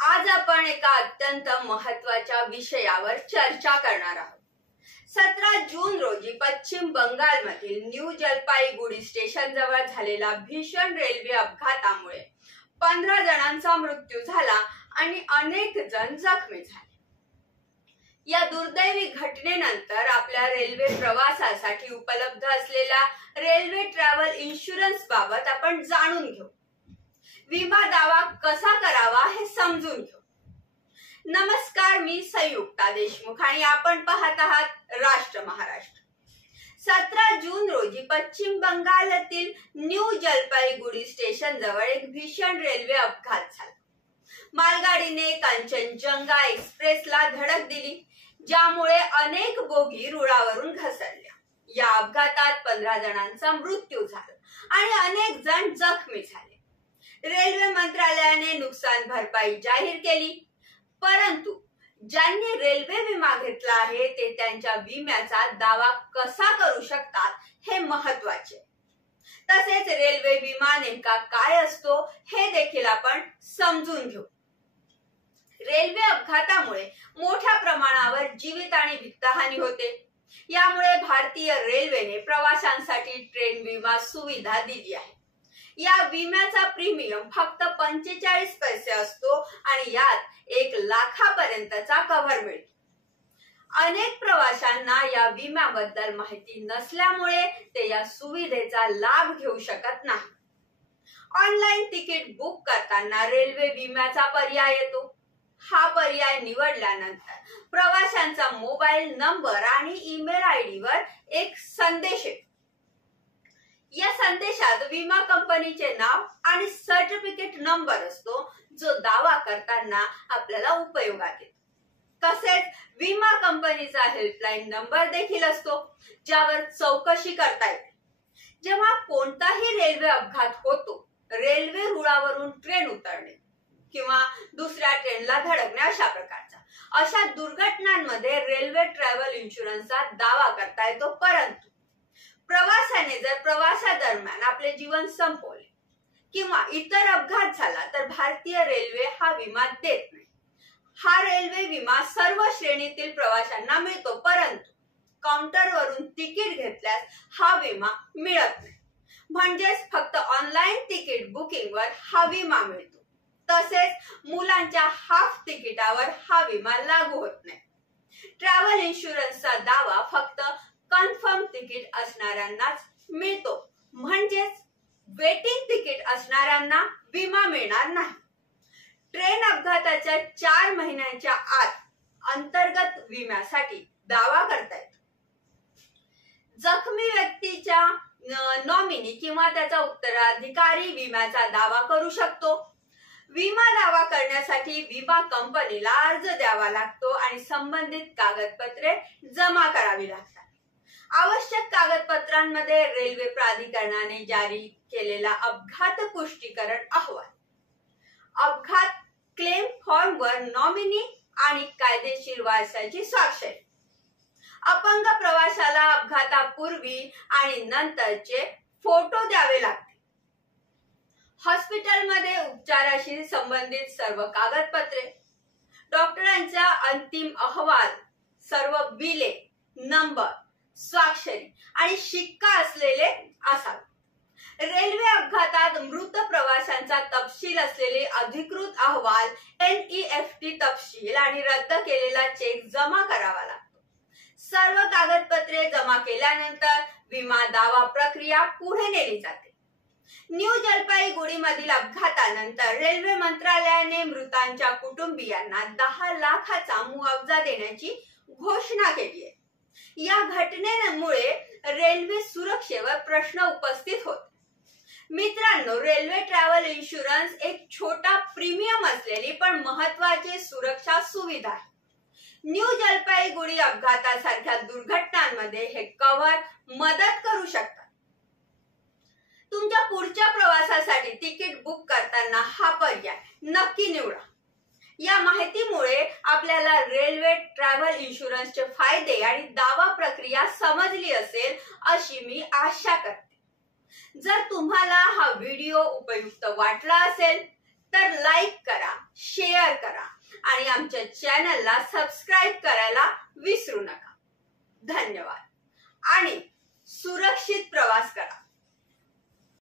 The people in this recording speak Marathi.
आज आपण एका अत्यंत महत्त्वाच्या विषयावर चर्चा करणार आहोत। 17 जून रोजी पश्चिम बंगालमधील न्यू जलपाईगुडी स्टेशन जवळ झालेल्या भीषण रेल्वे अपघातामुळे 15 जणांचा मृत्यू झाला आणि अनेक जण जखमी झाले। या दुर्दैवी घटनेनंतर आपल्या रेल्वे प्रवासासाठी उपलब्ध असलेल्या रेल्वे ट्रॅव्हल इन्शुरन्स बाबत आपण जाणून घेऊ। विमा दावा कसा करावा हे समजून घेऊ। नमस्कार, मी संयुक्ता देशमुख आणि आपण पाहत आहात राष्ट्र महाराष्ट्र। 17 जून रोजी पश्चिम बंगालातील न्यू जलपाईगुडी स्टेशन जवळ एक भीषण रेल्वे अपघात झाला। मालगाडीने कांचनजंगा एक्सप्रेसला धडक दिली, ज्यामुळे अनेक बोगी रुळावरून घसरल्या। या अपघातात 15 जणांचा मृत्यू झाला आणि अनेक जण जखमी झाले। रेल्वे मंत्रालयाने नुकसान भरपाई जाहीर केली, परंतु ज्यांनी रेल्वे विमा घेतला आहे ते त्यांच्या विम्याचा दावा कसा करू शकतात हे महत्त्वाचे। तसेच रेल्वे विमा नेमका काय असतो हे देखील आपण समजून घेऊ। रेल्वे अपघातामुळे मोठ्या प्रमाणावर जीवित आणि वित्तहानी होते। यामुळे भारतीय रेल्वेने प्रवाशांसाठी ट्रेन विमा सुविधा दिली आहे। या विम्याचा प्रीमियम फक्त 45 पैसे असतो आणि यात 1 लाखापर्यंतचा कव्हर मिळतो। अनेक प्रवाशांना या विम्याबद्दल माहिती नसल्यामुळे ते या सुविधेचा लाभ घेऊ शकत नाही। ऑनलाईन तिकीट बुक करताना रेल्वे विम्याचा पर्याय येतो। हा पर्याय निवडल्यानंतर प्रवाशांचा मोबाईल नंबर आणि ईमेल आयडीवर एक संदेश येतो। या संदेशात विमा कंपनीचे नाव आणि सर्टिफिकेट नंबर असतो, जो दावा करताना आपल्याला उपयोगात येतो। तसेच विमा कंपनीचा हेल्पलाईन नंबर देखील असतो, ज्यावर चौकशी करता येते। जेव्हा कोणताही रेल्वे अपघात होतो, रेल्वे रुळावरून ट्रेन उतरणे किंवा दुसऱ्या ट्रेनला धडकणे अशा दुर्घटनांमध्ये रेल्वे ट्रॅव्हल इन्शुरन्सचा दावा करता येतो। परंतु प्रवाशाने जर प्रवासादरम्यान आपले जीवन संपवले किंवा इतर अपघात झाला तर भारतीय रेल्वे हा विमा देत नाही। हा रेल्वे विमा सर्व श्रेणीतील प्रवाशांना मिळतो, परंतु काउंटरवरून तिकीट घेतल्यास हा विमा मिळत नाही। म्हणजेच फक्त ऑनलाईन तिकीट बुकिंगवर हा विमा मिळतो। तसेच मुलांच्या हाफ तिकिटावर हा विमा लागू होत नाही। ट्रॅव्हल इन्शुरन्सचा दावा फक्त कन्फर्म तिकीट असणाऱ्यांनाच मिळतो, म्हणजेच वेटिंग तिकीट असणाऱ्यांना विमा मिळणार नाही। ट्रेन अपघाताच्या 4 महिन्यांच्या आत अंतर्गत विम्यासाठी दावा करता येतो। जखमी व्यक्तीच्या नॉमिनी किंवा त्याचा उत्तराधिकारी विम्याचा दावा करू शकतो। विमा दावा करण्यासाठी विमा कंपनीला अर्ज द्यावा लागतो आणि संबंधित कागदपत्रे जमा करावी लागतात। आवश्यक कागदपत्रांमध्ये रेल्वे प्राधिकरणाने जारी केलेला अपघात पुष्टीकरण अहवाल, अपघात क्लेम फॉर्मवर नॉमिनी आणि कायदेशीर वारसाची स्वाक्षरी, अपंग प्रवाशाला अपघातापूर्वी आणि नंतरचे फोटो द्यावे लागते। हॉस्पिटलमध्ये उपचाराशी संबंधित सर्व कागदपत्रे, डॉक्टरांचा अंतिम अहवाल, सर्व बिले, नंबर, स्वाक्षरी आणि शिक्का असलेले असावे। रेल्वे अपघातात मृत प्रवाशांचा तपशील असलेले अधिकृत अहवाल, NEFT तपशील आणि रद्द केलेला चेक जमा करावा लागतो। सर्व कागदपत्रे जमा केल्यानंतर विमा दावा प्रक्रिया पुढे नेली जाते। न्यू जलपाईगुडी मधील अपघातानंतर रेल्वे मंत्रालयाने मृतांच्या कुटुंबियांना 10 लाखाचा मुआवजा देण्याची घोषणा केली आहे। या घटनेमुळे रेल्वे सुरक्षेवर प्रश्न उपस्थित होत। मित्रांनो, रेल्वे ट्रॅव्हल इन्शुरन्स एक छोटा प्रीमियम असलेली पण महत्त्वाची सुरक्षा सुविधा आहे। न्यू जलपाईगुडी अपघातासारख्या दुर्घटनांमध्ये हे कव्हर मदत करू शकतात। तुमच्या पुढच्या प्रवासासाठी तिकीट बुक करताना हा पर्याय नक्की निवडा। या माहितीमुळे आपल्याला रेल्वे ट्रॅव्हल इन्शुरन्सचे फायदे आणि दावा प्रक्रिया समजली असेल अशी मी आशा करते। जर तुम्हाला हा व्हिडिओ उपयुक्त वाटला असेल तर लाईक करा, शेअर करा आणि आमच्या चॅनलला सबस्क्राईब करायला विसरू नका. धन्यवाद आणि सुरक्षित प्रवास करा.